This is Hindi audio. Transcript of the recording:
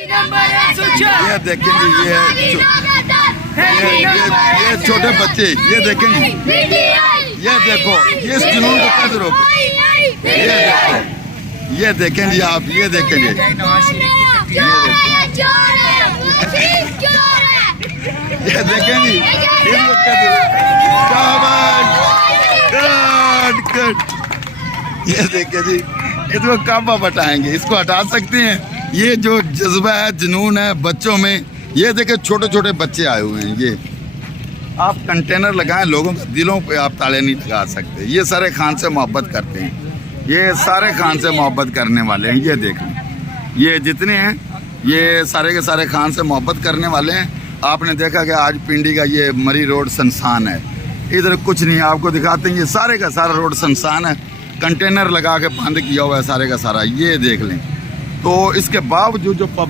ये देखेंगे ये छोटे बच्चे, ये देखेंगे, ये देखो, ये इस जुनून को कैसे रोको। ये देखो, ये देखेंगे आप, ये देखेंगे, ये देखेंगे, इनको कैसे ये देखें जी, इसको कब हटाएंगे, इसको हटा सकते हैं। ये जो जज्बा है, जुनून है बच्चों में, ये देखें छोटे छोटे बच्चे आए हुए हैं। ये आप कंटेनर लगाएं, लोगों के दिलों पे आप ताले नहीं लगा सकते। ये सारे खान से मोहब्बत करते हैं, ये सारे खान से मोहब्बत करने वाले हैं। ये देख लें, ये जितने हैं ये सारे के सारे खान से मोहब्बत करने वाले हैं। आपने देखा कि आज पिंडी का ये मरी रोड सुनसान है, इधर कुछ नहीं। आपको दिखाते हैं, ये सारे का सारा रोड सुनसान है, कंटेनर लगा के बंद किया हुआ है सारे का सारा। ये देख लें, तो इसके बावजूद जो पब्लिक